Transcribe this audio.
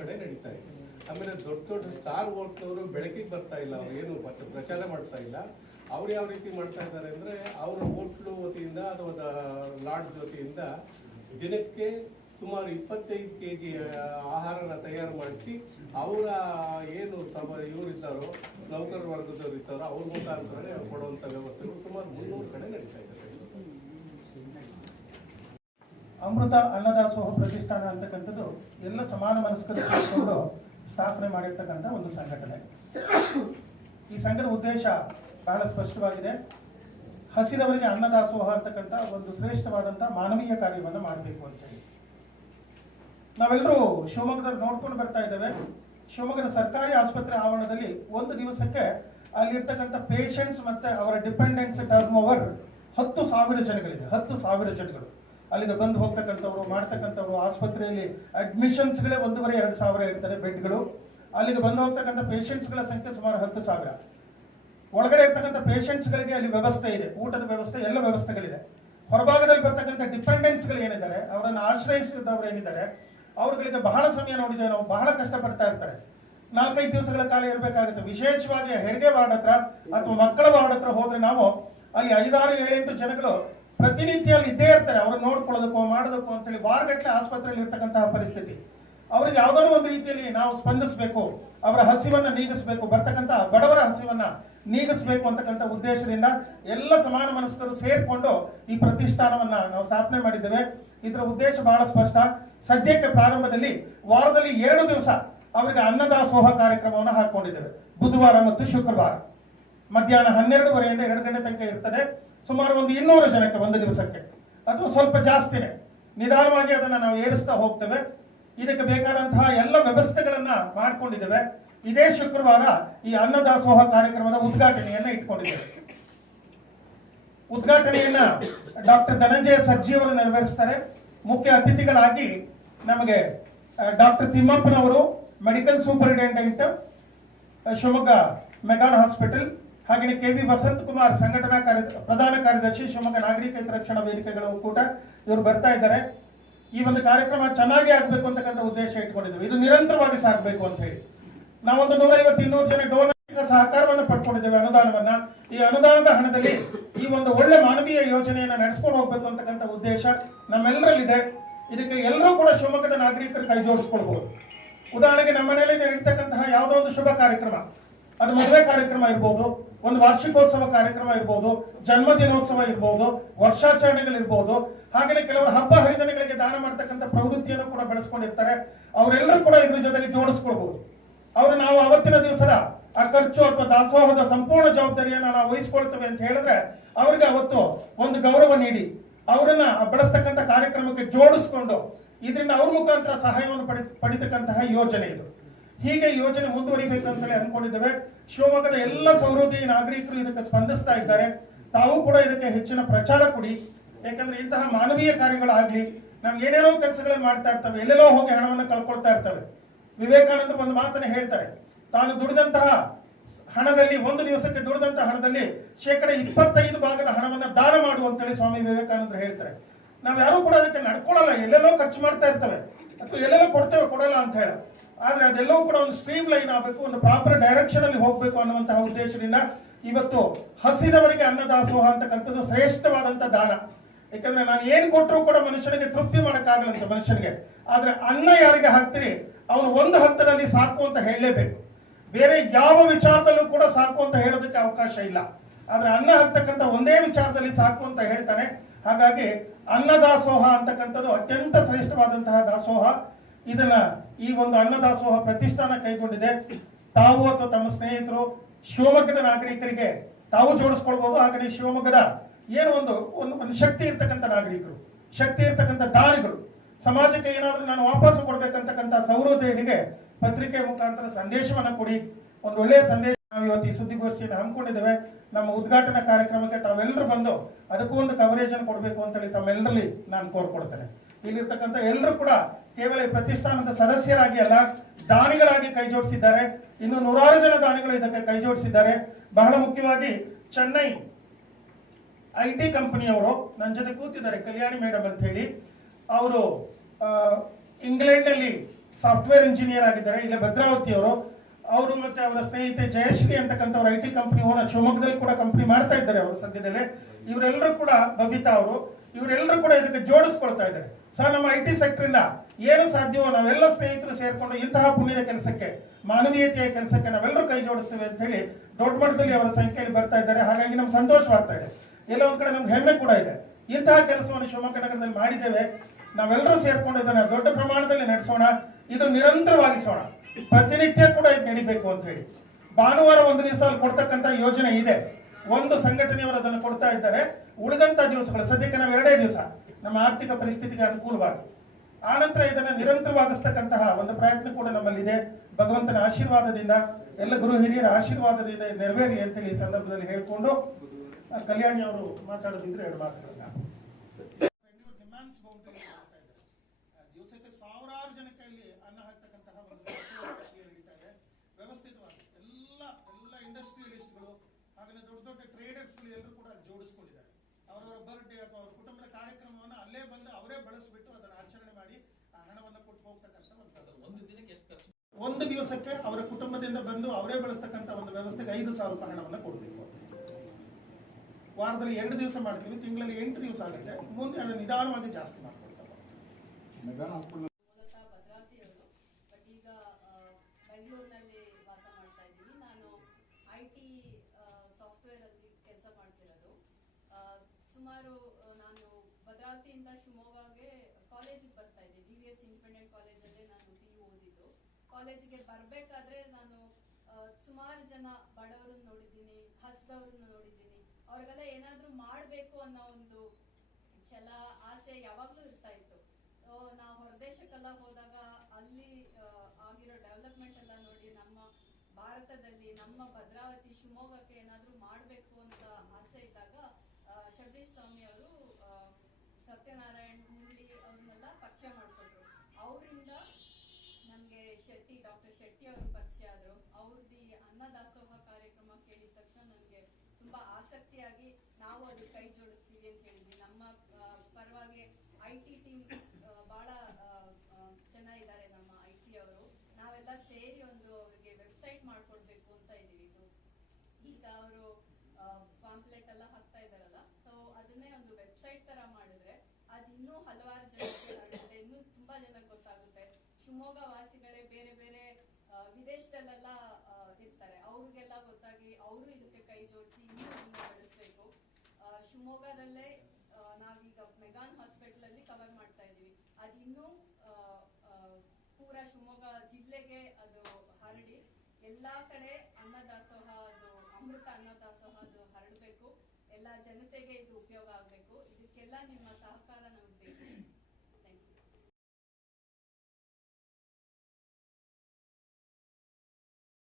ಕಡೆ ನಡೀತಾ ಇದೆ. ಆಮೇಲೆ ದೊಡ್ಡ ದೊಡ್ಡ ಸ್ಟಾರ್ ಓಟ್ನವರು ಬೆಳಕಿಗೆ ಬರ್ತಾ ಇಲ್ಲ, ಅವ್ರು ಏನು ಪ್ರಚಾರ ಮಾಡ್ತಾ ಇಲ್ಲ. ಅವ್ರು ಯಾವ ರೀತಿ ಮಾಡ್ತಾ ಇದ್ದಾರೆ ಅಂದ್ರೆ, ಅವರ ಹೋಟ್ಲು ವತಿಯಿಂದ ಅಥವಾ ಲಾಡ್ಜ್ ವತಿಯಿಂದ ದಿನಕ್ಕೆ ಸುಮಾರು ಇಪ್ಪತ್ತೈದು ಕೆ ಜಿ ಆಹಾರನ ತಯಾರು ಮಾಡಿಸಿ, ಅವರ ಏನು ಸಮ, ಇವರಿದ್ದಾರೋ ನೌಕರ ವರ್ಗದವರು ಇದ್ದಾರೋ ಅವ್ರ ಮುಖಾಂತರ ಕೊಡುವಂಥ ವ್ಯವಸ್ಥೆಗಳು ಸುಮಾರು ಮುನ್ನೂರು ಕಡೆ ನಡೀತಾ ಇದೆ. ಅಮೃತ ಅನ್ನದಾಸೋಹ ಪ್ರತಿಷ್ಠಾನ ಅಂತಕ್ಕಂಥದ್ದು ಎಲ್ಲ ಸಮಾನ ಮನಸ್ಕರು ಸೇರಿಕೊಂಡು ಸ್ಥಾಪನೆ ಮಾಡಿರ್ತಕ್ಕಂಥ ಒಂದು ಸಂಘಟನೆ. ಈ ಸಂಘದ ಉದ್ದೇಶ ಬಹಳ ಸ್ಪಷ್ಟವಾಗಿದೆ. ಹಸಿರವರಿಗೆ ಅನ್ನದಾಸೋಹ ಅಂತಕ್ಕಂಥ ಒಂದು ಶ್ರೇಷ್ಠವಾದಂಥ ಮಾನವೀಯ ಕಾರ್ಯವನ್ನು ಮಾಡಬೇಕು ಅಂತೇಳಿ. ನಾವೆಲ್ಲರೂ ಶಿವಮೊಗ್ಗದಲ್ಲಿ ನೋಡ್ಕೊಂಡು ಬರ್ತಾ ಇದ್ದೇವೆ. ಶಿವಮೊಗ್ಗದ ಸರ್ಕಾರಿ ಆಸ್ಪತ್ರೆ ಆವರಣದಲ್ಲಿ ಒಂದು ದಿವಸಕ್ಕೆ ಅಲ್ಲಿರ್ತಕ್ಕಂಥ ಪೇಷಂಟ್ಸ್ ಮತ್ತೆ ಅವರ ಡಿಪೆಂಡೆನ್ಸ್ ಟರ್ನ್ ಓವರ್ ಹತ್ತು ಸಾವಿರ ಜನಗಳಿದೆ. ಹತ್ತು ಸಾವಿರ ಜನಗಳು. ಅಲ್ಲಿಗೆ ಬಂದು ಹೋಗ್ತಕ್ಕಂಥವ್ರು, ಮಾಡ್ತಕ್ಕಂಥವ್ರು, ಆಸ್ಪತ್ರೆಯಲ್ಲಿ ಅಡ್ಮಿಷನ್ಸ್ಗಳೇ ಒಂದೂವರೆ ಎರಡು ಸಾವಿರ ಇರ್ತದೆ ಬೆಡ್ಗಳು ಅಲ್ಲಿಗೆ ಬಂದು ಹೋಗ್ತಕ್ಕಂಥ ಪೇಷಂಟ್ಸ್ಗಳ ಸಂಖ್ಯೆ ಸುಮಾರು ಹತ್ತು ಸಾವಿರ. ಒಳಗಡೆ ಇರ್ತಕ್ಕಂಥ ಪೇಷಂಟ್ಸ್ಗಳಿಗೆ ಅಲ್ಲಿ ವ್ಯವಸ್ಥೆ ಇದೆ, ಊಟದ ವ್ಯವಸ್ಥೆ, ಎಲ್ಲ ವ್ಯವಸ್ಥೆಗಳಿದೆ. ಹೊರಭಾಗದಲ್ಲಿ ಬರ್ತಕ್ಕಂಥ ಡಿಪೆಂಡೆಂಟ್ಸ್ಗಳು ಏನಿದ್ದಾರೆ, ಅವರನ್ನು ಆಶ್ರಯಿಸಿದವರು ಏನಿದ್ದಾರೆ, ಅವ್ರಗಳಿಗೆ ಬಹಳ ಸಮಯ ನೋಡಿದ್ದೇವೆ ನಾವು ಬಹಳ ಕಷ್ಟಪಡ್ತಾ ಇರ್ತಾರೆ. ನಾಲ್ಕೈದು ದಿವಸಗಳ ಕಾಲ ಇರಬೇಕಾಗುತ್ತೆ. ವಿಶೇಷವಾಗಿ ಹೆರಿಗೆ ವಾರ್ಡ್ ಹತ್ರ ಅಥವಾ ಮಕ್ಕಳ ವಾರ್ಡ್ ಹತ್ರ ಹೋದ್ರೆ ನಾವು ಅಲ್ಲಿ ಐದಾರು ಏಳೆಂಟು ಜನಗಳು ಪ್ರತಿನಿತ್ಯ ಅಲ್ಲಿ ಇದ್ದೇ ಇರ್ತಾರೆ ಅವ್ರನ್ನ ನೋಡ್ಕೊಳ್ಳೋದಕ್ಕೋ ಮಾಡೋದಕ್ಕೋ ಅಂತೇಳಿ ವಾರಗಟ್ಟಲೆ ಆಸ್ಪತ್ರೆಯಲ್ಲಿ ಇರ್ತಕ್ಕಂತಹ ಪರಿಸ್ಥಿತಿ. ಅವ್ರಿಗೆ ಯಾವ್ದಾದ್ರು ಒಂದು ರೀತಿಯಲ್ಲಿ ನಾವು ಸ್ಪಂದಿಸಬೇಕು, ಅವರ ಹಸಿವನ್ನ ನೀಗಿಸಬೇಕು, ಬರ್ತಕ್ಕಂಥ ಬಡವರ ಹಸಿವನ್ನ ನೀಗಿಸಬೇಕು ಅಂತಕ್ಕಂಥ ಉದ್ದೇಶದಿಂದ ಎಲ್ಲ ಸಮಾನ ಮನಸ್ಕರು ಸೇರ್ಕೊಂಡು ಈ ಪ್ರತಿಷ್ಠಾನವನ್ನ ನಾವು ಸ್ಥಾಪನೆ ಮಾಡಿದ್ದೇವೆ. ಇದರ ಉದ್ದೇಶ ಬಹಳ ಸ್ಪಷ್ಟ. ಸದ್ಯಕ್ಕೆ ಪ್ರಾರಂಭದಲ್ಲಿ ವಾರದಲ್ಲಿ ಎರಡು ದಿವಸ ಅವರಿಗೆ ಅನ್ನದಾಸೋಹ ಕಾರ್ಯಕ್ರಮವನ್ನು ಹಾಕೊಂಡಿದ್ದೇವೆ ಬುಧವಾರ ಮತ್ತು ಶುಕ್ರವಾರ. ಮಧ್ಯಾಹ್ನ ಹನ್ನೆರಡುವರೆಯಿಂದ ಎರಡು ಗಂಟೆ ತನಕ ಇರ್ತದೆ. ಸುಮಾರು ಒಂದು ಇನ್ನೂರು ಜನಕ್ಕೆ ಒಂದು ದಿವಸಕ್ಕೆ. ಅಥವಾ ಸ್ವಲ್ಪ ಜಾಸ್ತಿನೇ ನಿಧಾನವಾಗಿ ಅದನ್ನ ನಾವು ಏರಿಸ್ತಾ ಹೋಗ್ತೇವೆ. ಇದಕ್ಕೆ ಬೇಕಾದಂತಹ ಎಲ್ಲ ವ್ಯವಸ್ಥೆಗಳನ್ನ ಮಾಡ್ಕೊಂಡಿದ್ದೇವೆ. ಇದೇ ಶುಕ್ರವಾರ ಈ ಅನ್ನದಾಸೋಹ ಕಾರ್ಯಕ್ರಮದ ಉದ್ಘಾಟನೆಯನ್ನ ಇಟ್ಕೊಂಡಿದ್ದೇವೆ. ಉದ್ಘಾಟನೆಯನ್ನ ಡಾಕ್ಟರ್ ಧನಂಜಯ ಸರ್ಜಿ ಅವರು ನೆರವೇರಿಸ್ತಾರೆ. ಮುಖ್ಯ ಅತಿಥಿಗಳಾಗಿ ನಮಗೆ doctor ತಿಮ್ಮಪ್ಪನವರು, medical superintendent Shivamogga McGann hospital ಹಾಗೆಯೇ ಕೆ ವಿ ವಸಂತ್ ಕುಮಾರ್ ಸಂಘಟನಾ ಕಾರ್ಯ, ಪ್ರಧಾನ ಕಾರ್ಯದರ್ಶಿ, ಶಿವಮೊಗ್ಗ ನಾಗರಿಕ ಹಿತರಕ್ಷಣಾ ವೇದಿಕೆಗಳ ಒಕ್ಕೂಟ, ಇವರು ಬರ್ತಾ ಇದ್ದಾರೆ. ಈ ಒಂದು ಕಾರ್ಯಕ್ರಮ ಚೆನ್ನಾಗಿ ಆಗ್ಬೇಕು ಅಂತಕ್ಕಂಥ ಉದ್ದೇಶ ಇಟ್ಕೊಂಡಿದ್ದೇವೆ. ಇದು ನಿರಂತರವಾಗಿ ಸಾಗಬೇಕು ಅಂತ ಹೇಳಿ. ನಾವೊಂದು ನೂರೈವತ್ತು, ಇನ್ನೂರು ಜನ ಡೋನರ್ ಸಹಕಾರವನ್ನು ಪಡ್ಕೊಂಡಿದ್ದೇವೆ ಅನುದಾನವನ್ನ. ಈ ಅನುದಾನದ ಹಣದಲ್ಲಿ ಈ ಒಂದು ಒಳ್ಳೆ ಮಾನವೀಯ ಯೋಜನೆಯನ್ನ ನಡೆಸ್ಕೊಂಡು ಹೋಗ್ಬೇಕು ಅಂತಕ್ಕಂಥ ಉದ್ದೇಶ ನಮ್ಮೆಲ್ಲರಲ್ಲಿದೆ. ಇದಕ್ಕೆ ಎಲ್ಲರೂ ಕೂಡ ಶಿವಮೊಗ್ಗದ ನಾಗರಿಕರು ಕೈ ಜೋಡಿಸ್ಕೊಳ್ಬಹುದು ಉದಾಹರಣೆಗೆ ನಮ್ಮ ಮನೆಯಲ್ಲಿ ಇರ್ತಕ್ಕಂತಹ ಯಾವುದೋ ಒಂದು ಶುಭ ಕಾರ್ಯಕ್ರಮ. ಅದು ಮದುವೆ ಕಾರ್ಯಕ್ರಮ ಇರ್ಬೋದು, ಒಂದು ವಾರ್ಷಿಕೋತ್ಸವ ಕಾರ್ಯಕ್ರಮ ಇರ್ಬೋದು ಜನ್ಮ ದಿನೋತ್ಸವ ಇರ್ಬೋದು, ವರ್ಷಾಚರಣೆಗಳಿರ್ಬೋದು ಹಾಗೆ ಕೆಲವರು ಹಬ್ಬ ಹರಿದಿನಗಳಿಗೆ ದಾನ ಮಾಡ್ತಕ್ಕಂಥ ಪ್ರವೃತ್ತಿಯನ್ನು ಕೂಡ ಬೆಳೆಸ್ಕೊಂಡಿರ್ತಾರೆ. ಅವರೆಲ್ಲರೂ ಕೂಡ ಇದ್ರ ಜೊತೆಗೆ ಜೋಡಿಸ್ಕೊಳ್ಬಹುದು ಅವರು ನಾವು ಅವತ್ತಿನ ದಿವಸದ ಆ ಖರ್ಚು ಅಥವಾ ದಾಸೋಹದ ಸಂಪೂರ್ಣ ಜವಾಬ್ದಾರಿಯನ್ನು ನಾವು ವಹಿಸ್ಕೊಳ್ತೇವೆ ಅಂತ ಹೇಳಿದ್ರೆ, ಅವರಿಗೆ ಅವತ್ತು ಒಂದು ಗೌರವ ನೀಡಿ, ಅವರನ್ನ ಬಳಸ್ತಕ್ಕಂಥ ಕಾರ್ಯಕ್ರಮಕ್ಕೆ ಜೋಡಿಸ್ಕೊಂಡು, ಇದರಿಂದ ಅವ್ರ ಮುಖಾಂತರ ಸಹಾಯವನ್ನು ಪಡಿ, ಪಡಿತಕ್ಕಂತಹ ಯೋಜನೆ ಇದು. ಹೀಗೆ ಯೋಜನೆ ಮುಂದುವರಿಬೇಕು ಅಂತೇಳಿ ಅನ್ಕೊಂಡಿದ್ದೇವೆ. ಶಿವಮೊಗ್ಗದ ಎಲ್ಲ ಸಮೃದ್ಧಿ ನಾಗರಿಕರು ಇದಕ್ಕೆ ಸ್ಪಂದಿಸ್ತಾ ಇದ್ದಾರೆ. ತಾವು ಕೂಡ ಇದಕ್ಕೆ ಹೆಚ್ಚಿನ ಪ್ರಚಾರ ಕೊಡಿ. ಯಾಕಂದ್ರೆ ಇಂತಹ ಮಾನವೀಯ ಕಾರ್ಯಗಳಾಗ್ಲಿ ನಾವು ಏನೇನೋ ಕೆಲಸಗಳನ್ನು ಮಾಡ್ತಾ ಇರ್ತವೆ, ಎಲ್ಲೆಲ್ಲೋ ಹೋಗಿ ಹಣವನ್ನು ಕಳ್ಕೊಳ್ತಾ ಇರ್ತವೆ. ವಿವೇಕಾನಂದ ಒಂದು ಮಾತನ್ನ ಹೇಳ್ತಾರೆ. ತಾನು ದುಡಿದಂತಹ ಹಣದಲ್ಲಿ, ಒಂದು ದಿವಸಕ್ಕೆ ದುಡಿದಂತಹ ಹಣದಲ್ಲಿ ಶೇಕಡ ಇಪ್ಪತ್ತೈದು ಭಾಗದ ಹಣವನ್ನು ದಾನ ಮಾಡು ಅಂತೇಳಿ ಸ್ವಾಮಿ ವಿವೇಕಾನಂದರು ಹೇಳ್ತಾರೆ. ನಾವು ಯಾರು ಕೂಡ ಅದಕ್ಕೆ ನಡ್ಕೊಳ್ಳಲ್ಲ, ಎಲ್ಲೆಲ್ಲೋ ಖರ್ಚು ಮಾಡ್ತಾ ಇರ್ತವೆ. ಅಥವಾ ಎಲ್ಲೆಲ್ಲೋ ಕೊಡ್ತೇವೆ, ಕೊಡಲ್ಲ ಅಂತ ಹೇಳ. ಆದ್ರೆ ಅದೆಲ್ಲವೂ ಕೂಡ ಒಂದು ಸ್ಟ್ರೀಮ್ ಲೈನ್ ಆಗಬೇಕು, ಒಂದು ಪ್ರಾಪರ್ ಡೈರೆಕ್ಷನ್ ಅಲ್ಲಿ ಹೋಗಬೇಕು ಅನ್ನುವಂತಹ ಉದ್ದೇಶದಿಂದ ಇವತ್ತು ಹಸಿದವರಿಗೆ ಅನ್ನದಾಸೋಹ ಅಂತಕ್ಕಂಥದ್ದು ಶ್ರೇಷ್ಠವಾದಂತ ದಾನ. ಯಾಕಂದ್ರೆ ನಾನು ಏನ್ ಕೊಟ್ಟರು ಕೂಡ ಮನುಷ್ಯನಿಗೆ ತೃಪ್ತಿ ಮಾಡಕ್ಕಾಗಲ್ಲಂತ ಮನುಷ್ಯನಿಗೆ. ಆದ್ರೆ ಅನ್ನ ಯಾರಿಗೆ ಹಾಕ್ತೀರಿ? ಅವನು ಒಂದು ಹಂತದಲ್ಲಿ ಸಾಕು ಅಂತ ಹೇಳಲೇಬೇಕು. ಬೇರೆ ಯಾವ ವಿಚಾರದಲ್ಲೂ ಕೂಡ ಸಾಕು ಅಂತ ಹೇಳೋದಕ್ಕೆ ಅವಕಾಶ ಇಲ್ಲ. ಆದ್ರೆ ಅನ್ನ ಹಾಕ್ತಕ್ಕಂಥ ಒಂದೇ ವಿಚಾರದಲ್ಲಿ ಸಾಕು ಅಂತ ಹೇಳ್ತಾನೆ. ಹಾಗಾಗಿ ಅನ್ನದಾಸೋಹ ಅಂತಕ್ಕಂಥದ್ದು ಅತ್ಯಂತ ಶ್ರೇಷ್ಠವಾದಂತಹ ದಾಸೋಹ. ಇದನ್ನ ಈ ಒಂದು ಅನ್ನದಾಸೋಹ ಪ್ರತಿಷ್ಠಾನ ಕೈಗೊಂಡಿದೆ. ತಾವು ಅಥವಾ ತಮ್ಮ ಸ್ನೇಹಿತರು ಶಿವಮೊಗ್ಗದ ನಾಗರಿಕರಿಗೆ ತಾವು ಜೋಡಿಸ್ಕೊಳ್ಬಹುದು ಹಾಗೆ ಶಿವಮೊಗ್ಗದ ಏನು ಒಂದು ಒಂದು ಶಕ್ತಿ ಇರ್ತಕ್ಕಂಥ ನಾಗರಿಕರು, ಶಕ್ತಿ ಇರ್ತಕ್ಕಂಥ ದಾನಿಗಳು ಸಮಾಜಕ್ಕೆ ಏನಾದ್ರೂ ನಾನು ವಾಪಸ್ ಕೊಡ್ಬೇಕಂತಕ್ಕಂಥ ಸೌಹೃದಯರಿಗೆ ಪತ್ರಿಕೆ ಮುಖಾಂತರ ಸಂದೇಶವನ್ನ ಕೊಡಿ. ಒಂದು ಒಳ್ಳೆಯ ಸಂದೇಶ ನಾವು ಇವತ್ತು ಈ ಸುದ್ದಿಗೋಷ್ಠಿಯನ್ನು ಹಮ್ಮಿಕೊಂಡಿದ್ದೇವೆ. ನಮ್ಮ ಉದ್ಘಾಟನಾ ಕಾರ್ಯಕ್ರಮಕ್ಕೆ ತಾವೆಲ್ಲರೂ ಬಂದು ಅದಕ್ಕೂ ಒಂದು ಕವರೇಜನ್ನು ಕೊಡಬೇಕು ಅಂತೇಳಿ ತಮ್ಮೆಲ್ಲರಲ್ಲಿ ನಾನು ಕೋರ್ಕೊಡ್ತೇನೆ ಇಲ್ಲಿರ್ತಕ್ಕಂಥ ಎಲ್ಲರೂ ಕೂಡ ಕೇವಲ ಈ ಪ್ರತಿಷ್ಠಾನದ ಸದಸ್ಯರಾಗಿ ಅಲ್ಲ, ದಾನಿಗಳಾಗಿ ಕೈ ಜೋಡಿಸಿದ್ದಾರೆ. ಇನ್ನು ನೂರಾರು ಜನ ದಾನಿಗಳು ಇದಕ್ಕೆ ಕೈ ಜೋಡಿಸಿದ್ದಾರೆ. ಬಹಳ ಮುಖ್ಯವಾಗಿ ಚೆನ್ನೈ ಐ ಟಿ ಕಂಪನಿಯವರು ನನ್ನ ಜೊತೆ ಕೂತಿದ್ದಾರೆ, ಕಲ್ಯಾಣಿ ಮೇಡಮ್ ಅಂತ ಹೇಳಿ. ಅವರು ಇಂಗ್ಲೆಂಡ್ ಅಲ್ಲಿ ಸಾಫ್ಟ್ವೇರ್ ಇಂಜಿನಿಯರ್ ಆಗಿದ್ದಾರೆ. ಇಲ್ಲೇ ಭದ್ರಾವತಿ ಅವರು ಮತ್ತೆ ಅವರ ಸ್ನೇಹಿತೆ ಜಯಶ್ರೀ ಅಂತಕ್ಕಂಥವ್ರು ಐ ಟಿ ಕಂಪನಿ ಓನರ್ ಶಿವಮೊಗ್ಗದಲ್ಲಿ ಕೂಡ ಕಂಪನಿ ಮಾಡ್ತಾ ಇದ್ದಾರೆ ಅವರು ಸದ್ಯದಲ್ಲೇ. ಇವರೆಲ್ಲರೂ ಕೂಡ ಬಬಿತಾ ಅವರು, ಇವರೆಲ್ಲರೂ ಕೂಡ ಇದಕ್ಕೆ ಜೋಡಿಸ್ಕೊಳ್ತಾ ಇದ್ದಾರೆ. ಸರ್, ನಮ್ಮ ಐ ಟಿ ಸೆಕ್ಟರ್ ಏನು ಸಾಧ್ಯವೋ ನಾವೆಲ್ಲ ಸ್ನೇಹಿತರು ಸೇರ್ಕೊಂಡು ಇಂತಹ ಪುಣ್ಯದ ಕೆಲಸಕ್ಕೆ, ಮಾನವೀಯತೆಯ ಕೆಲಸಕ್ಕೆ ನಾವೆಲ್ಲರೂ ಕೈ ಜೋಡಿಸ್ತೇವೆ ಅಂತ ಹೇಳಿ ದೊಡ್ಡ ಮಟ್ಟದಲ್ಲಿ ಅವರ ಸಂಖ್ಯೆಯಲ್ಲಿ ಬರ್ತಾ ಇದ್ದಾರೆ. ಹಾಗಾಗಿ ನಮ್ಗೆ ಸಂತೋಷವಾಗ್ತಾ ಇದೆ. ಎಲ್ಲ ಒಂದ್ ಕಡೆ ನಮ್ಗೆ ಹೆಮ್ಮೆ ಕೂಡ ಇದೆ. ಇಂತಹ ಕೆಲಸವನ್ನು ಶಿವಮೊಗ್ಗ ನಗರದಲ್ಲಿ ಮಾಡಿದ್ದೇವೆ. ನಾವೆಲ್ಲರೂ ಸೇರ್ಕೊಂಡು ಇದನ್ನ ದೊಡ್ಡ ಪ್ರಮಾಣದಲ್ಲಿ ನಡೆಸೋಣ. ಇದು ನಿರಂತರವಾಗಿಸೋಣ. ಪ್ರತಿನಿತ್ಯ ಕೂಡ ಇದು ನಡಿಬೇಕು ಅಂತ ಹೇಳಿ. ಭಾನುವಾರ ಒಂದು ದಿವಸ ಅಲ್ಲಿ ಕೊಡ್ತಕ್ಕಂತ ಯೋಜನೆ ಇದೆ. ಒಂದು ಸಂಘಟನೆಯವರು ಅದನ್ನು ಕೊಡ್ತಾ ಇದ್ದಾರೆ. ಉಳಿದಂತ ದಿವಸಗಳು, ಸದ್ಯಕ್ಕೆ ನಾವು ಎರಡೇ ದಿವಸ. ನಮ್ಮ ಆರ್ಥಿಕ ಪರಿಸ್ಥಿತಿಗೆ ಅನುಕೂಲವಾಗಿ. ಆನಂತರ ಇದನ್ನ ನಿರಂತರವಾಗಿಸ್ತಕ್ಕಂತಹ ಒಂದು ಪ್ರಯತ್ನ ಕೂಡ ನಮ್ಮಲ್ಲಿದೆ. ಭಗವಂತನ ಆಶೀರ್ವಾದದಿಂದ, ಎಲ್ಲ ಗುರು ಹಿರಿಯರ ಆಶೀರ್ವಾದದಿಂದ ನೆರವೇರಿ ಅಂತ ಈ ಸಂದರ್ಭದಲ್ಲಿ ಹೇಳ್ಕೊಂಡು ಕಲ್ಯಾಣಿ ಅವರು ಮಾತಾಡೋದಿದ್ರೆ ಎರಡು ಮಾತುಗಳನ್ನ ಬೆಂಗಳೂರು ಡಿಮ್ಯಾಂಡ್ಸ್ ಬೌಂಡ್ರಿ ಮಾಡ್ತಾ ಇದ್ದಾರೆ ಆ, ದಿವಸಕ್ಕೆ ಸಾವಿರಾರು ಜನಕ್ಕೆ ಅಲ್ಲಿ ಅನ್ನ ಹಾಕ್ತಕ್ಕಂತಹ ಒಂದು ಪ್ರಕ್ರಿಯೆ ನಡೀತಾ ಇದೆ. ವ್ಯವಸ್ಥಿತವಾಗಿ ಎಲ್ಲ ಎಲ್ಲ ಇಂಡಸ್ಟ್ರಿಯಲಿಸ್ಟ್ಗಳು ಹಾಗೆ ದೊಡ್ಡ ದೊಡ್ಡ ಟ್ರೇಡರ್ಸ್ಗಳು ಎಲ್ಲರೂ ಕೂಡ ಅಲ್ಲಿ ಜೋಡಿಸ್ಕೊಂಡಿದ್ದಾರೆ. ಅವರವರ ಬರ್ಡೇ ಅಥವಾ ಅವರ ಕುಟುಂಬದ ಕಾರ್ಯಕ್ರಮವನ್ನು ಅಲ್ಲೇ ಬಂದು ಅವರೇ ಬಳಸಿಬಿಟ್ಟು ಅದನ್ನು ಆಚರಣೆ ಮಾಡಿ ಆ ಹಣವನ್ನು ಕೊಟ್ಟು ಹೋಗ್ತಕ್ಕಂಥ ಒಂದು. ಒಂದು ದಿವಸಕ್ಕೆ ಅವರ ಕುಟುಂಬದಿಂದ ಬಂದು ಅವರೇ ಬಳಸ್ತಕ್ಕಂಥ ಒಂದು ವ್ಯವಸ್ಥೆಗೆ ಐದು ಸಾವಿರ ರೂಪಾಯಿ ಹಣವನ್ನು ಕೊಡಬೇಕು. ವಾರದಲ್ಲಿ ಎರಡು ದಿವಸ ಮಾಡ್ತೀವಿ ತಿಂಗಳಲ್ಲಿ ಎಂಟು ದಿವಸ ಆಗುತ್ತೆ. ಮುಂದೆ ಅದನ್ನು ನಿಧಾನವಾಗಿ ಜಾಸ್ತಿ ಮಾಡ್ಕೊಳ್ತಾರೆ ಮೂಲತಃ ಭದ್ರಾವತಿಯವರು ಬಟ್ ಈಗ ಬೆಂಗಳೂರಿನಲ್ಲಿ ವಾಸ ಮಾಡ್ತಾ ಇದ್ದೀನಿ ನಾನು ಐ ಟಿ ಸಾಫ್ಟ್ವೇರಲ್ಲಿ ಕೆಲಸ ಮಾಡ್ತಿರೋದು ಸುಮಾರು ನಾನು ಭದ್ರಾವತಿಯಿಂದ ಶಿವಮೊಗ್ಗಗೆ ಕಾಲೇಜಿಗೆ ಬರ್ತಾ ಇದ್ದೆ ಡಿ ವಿ ಎಸ್ ಇಂಡಿಪೆಂಡೆಂಟ್ ಕಾಲೇಜಲ್ಲೇ ನಾನು ಪಿ ಯು ಓದಿದ್ದು ಕಾಲೇಜಿಗೆ ಬರಬೇಕಾದ್ರೆ ನಾನು ಸುಮಾರು ಜನ ಬಡವರನ್ನ ನೋಡಿದ್ದೀನಿ ಹಸ್ದವ್ರನ್ನ ನೋಡಿದ್ದೀನಿ ಅವ್ರಿಗೆಲ್ಲ ಏನಾದರೂ ಮಾಡಬೇಕು ಅನ್ನೋ ಒಂದು ಛಲ ಆಸೆ ಯಾವಾಗಲೂ ಇರ್ತಾ ಇತ್ತು ಹೊರದೇಶಕ್ಕೆಲ್ಲ ಹೋದಾಗ ಅಲ್ಲಿ ಆಗಿರೋ ಡೆವಲಪ್ಮೆಂಟ್ ಎಲ್ಲ ನೋಡಿ ನಮ್ಮ ಭಾರತದಲ್ಲಿ ನಮ್ಮ ಭದ್ರಾವತಿ ಶಿವಮೊಗ್ಗಕ್ಕೆ ಏನಾದರೂ ಮಾಡಬೇಕು ಅಂತ ಆಸೆ ಇದ್ದಾಗ ಶಬರೀಶ್ ಸ್ವಾಮಿ ಅವರು ಸತ್ಯನಾರಾಯಣ್ ಮುರಳಿ ಅವ್ರನ್ನೆಲ್ಲ ಪರಿಚಯ ಮಾಡಿಕೊಟ್ರು ಅವರಿಂದ ನಮಗೆ ಶೆಟ್ಟಿ, ಡಾಕ್ಟರ್ ಶೆಟ್ಟಿ ಅವರು ಪರಿಚಯ ಆದರು. ಅವ್ರದ್ದು ಈ ಅನ್ನದಾಸೋಹ ಕಾರ್ಯಕ್ರಮ ಕೇಳಿದ ತಕ್ಷಣ ನನಗೆ ತುಂಬ ಆಸಕ್ತಿಯಾಗಿ ನಾವು ಅದು ಕೈ ಜೋಡಿಸ್ತೀವಿ ಅಂತ ಹೇಳಿದ್ವಿ. ನಮ್ಮ ಪರವಾಗಿ ಐ ಟಿ ಟೀಮ್ ಭಾಳ ಚೆನ್ನಾಗಿದ್ದಾರೆ ನಮ್ಮ ಐ ಟಿ ಅವರು ನಾವೆಲ್ಲ ಸೇರಿ ಒಂದು ಅವರಿಗೆ ವೆಬ್ಸೈಟ್ ಮಾಡಿಕೊಡ್ಬೇಕು ಅಂತ ಇದ್ದೀವಿ ಸೊ ಈಗ ಅವರು ಪಾಂಪ್ಲೆಟ್ ಎಲ್ಲ ಹಾಕ್ತಾ ಇದಾರಲ್ಲ ಸೊ ಅದನ್ನೇ ಒಂದು ವೆಬ್ಸೈಟ್ ತರ ಮಾಡಿದ್ರೆ ಅದು ಇನ್ನೂ ಹಲವಾರು ಜನಕ್ಕೆ ಹರಡುತ್ತೆ ಇನ್ನೂ ತುಂಬಾ ಜನಕ್ಕೆ ಗೊತ್ತಾಗುತ್ತೆ. ಶಿವಮೊಗ್ಗ ವಾಸಿಗಳೇ ಬೇರೆ ಬೇರೆ ವಿದೇಶದಲ್ಲೆಲ್ಲ ಇರ್ತಾರೆ. ಅವ್ರಿಗೆಲ್ಲ ಗೊತ್ತಾಗಿ ಅವರು ಇದಕ್ಕೆ ಕೈ ಜೋಡಿಸಿ ಇನ್ನೂ ಇದನ್ನ ಬೆಳೆಸ್ಬೇಕು ಶಿವಮೊಗ್ಗದಲ್ಲೇ ನಾವೀಗ ಮೆಗಾನ್ ಹಾಸ್ಪಿಟಲ್ ಅಲ್ಲಿ ಕವರ್ ಮಾಡ್ತಾ ಇದೀವಿ ಅದು ಇನ್ನೂ ಪೂರಾ ಶಿವಮೊಗ್ಗ ಜಿಲ್ಲೆಗೆ ಅದು ಹರಡಿ, ಎಲ್ಲಾ ಕಡೆ ಅನ್ನದಾಸೋಹ ಅದು ಅಮೃತ ಅನ್ನದಾಸೋಹ ಅದು ಹರಡಬೇಕು. ಎಲ್ಲ ಜನತೆಗೆ ಇದು ಉಪಯೋಗ ಆಗ್ಬೇಕು. ಎಲ್ಲ ನಿಮ್ಮ ಸಹಕಾರ